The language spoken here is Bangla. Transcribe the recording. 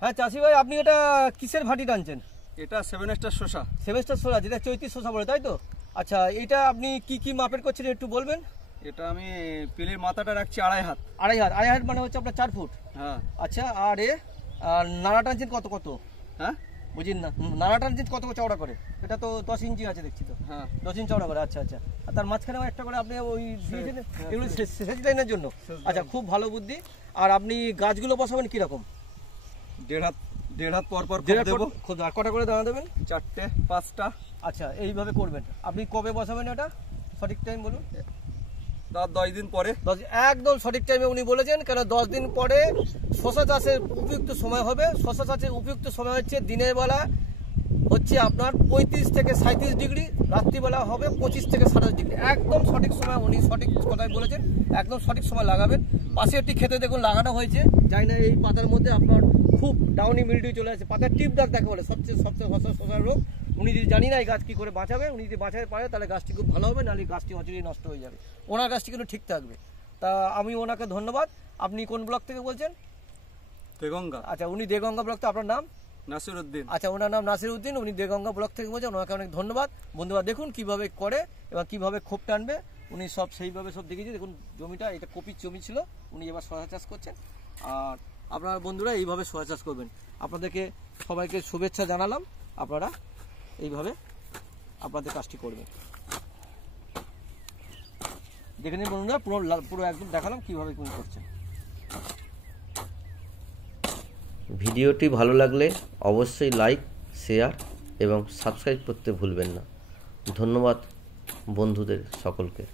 হ্যাঁ চাষি ভাই, আপনি এটা কিসের ভাটি টানছেন? এটা 7 স্টার শসা। 7 স্টার শসা, যেটা চৈতি শসা বলে, তাই তো? আচ্ছা, এটা আপনি কি মাপের করছেন একটু বলবেন? এটা আমি পিলির মাথাটা রাখছি 2.5 হাত। 2.5 হাত মানে হচ্ছে আপনার 4 ফুট। হ্যাঁ। আচ্ছা, আর নাড়া টানছেন কত? হ্যাঁ, বুঝিন না, নাড়া টানছেন কত চওড়া করে? এটা তো 10 ইঞ্চি আছে দেখছি তো। হ্যাঁ, 10 ইঞ্চি চওড়া করে। আচ্ছা আচ্ছা। আর তার মাঝখানে একটা করে আপনি ওই দিয়েছেন এগুলো সেচ লাইনের জন্য? আচ্ছা, খুব ভালো বুদ্ধি। আর আপনি গাছগুলো বসাবেন কিরকম? 1.5 হাত পর পর দেবো। আর কটা করে দানা দেবেন? 4টে 5টা। আচ্ছা, এইভাবে করবেন। আপনি কবে বসাবেন এটা, সঠিক টাইম বলুন? 10 দিন পরে। একদম সঠিক টাইমে উনি বলেছেন, কেন 10 দিন পরে শশা চাষের উপযুক্ত সময় হবে। শশা চাষের উপযুক্ত সময় হচ্ছে দিনের বেলা হচ্ছে আপনার 35 থেকে 37 ডিগ্রি, রাত্রিবেলা হবে 25 থেকে 27 ডিগ্রি। একদম সঠিক সময়, উনি সঠিক কথাই বলেছেন। একদম সঠিক সময় লাগাবেন। পাশে একটি খেতে দেখুন লাগানো হয়েছে, যাই না এই পাতার মধ্যে আপনার খুব ডাউনি মিল্ডিউ চলে আসে। পাতার টিপ দাগ দেখে বলে সবচেয়ে শশার রোগ। উনি যদি জানি না এই গাছ কী করে বাঁচাবে, উনি যদি বাঁচাতে পারে তাহলে গাছটি খুব ভালো হবে, নাহলে গাছটি অচিরেই নষ্ট হয়ে যাবে। ওনার গাছটি কিন্তু ঠিক থাকবে। তা আমি ওনাকে ধন্যবাদ। আপনি কোন ব্লক থেকে বলছেন? দেগঙ্গা। আচ্ছা, উনি দেগঙ্গা ব্লক থেকে। আপনার নাম? নাসিরউদ্দিন। আচ্ছা, ওনার নাম নাসিরউদ্দিন, উনি দেগঙ্গা ব্লক থেকে বলছেন। ওনাকে অনেক ধন্যবাদ। বন্ধুরা দেখুন কিভাবে করে এবং কিভাবে খোপ টানবে, উনি সব সেইভাবে সব দেখিয়েছে। দেখুন জমিটা, এটা কপির জমি ছিল, উনি এবার শসা চাষ করছেন। আর আপনারা বন্ধুরা এইভাবে শসা চাষ করবেন। আপনাদেরকে সবাইকে শুভেচ্ছা জানালাম। আপনারা এইভাবে আপনাদের কাজটি করবেন। দেখে নিন বন্ধুরা, পুরো একদম দেখালাম কিভাবে কোন করছেন। ভিডিওটি ভালো লাগলে অবশ্যই লাইক, শেয়ার এবং সাবস্ক্রাইব করতে ভুলবেন না। ধন্যবাদ বন্ধুদের সকলকে।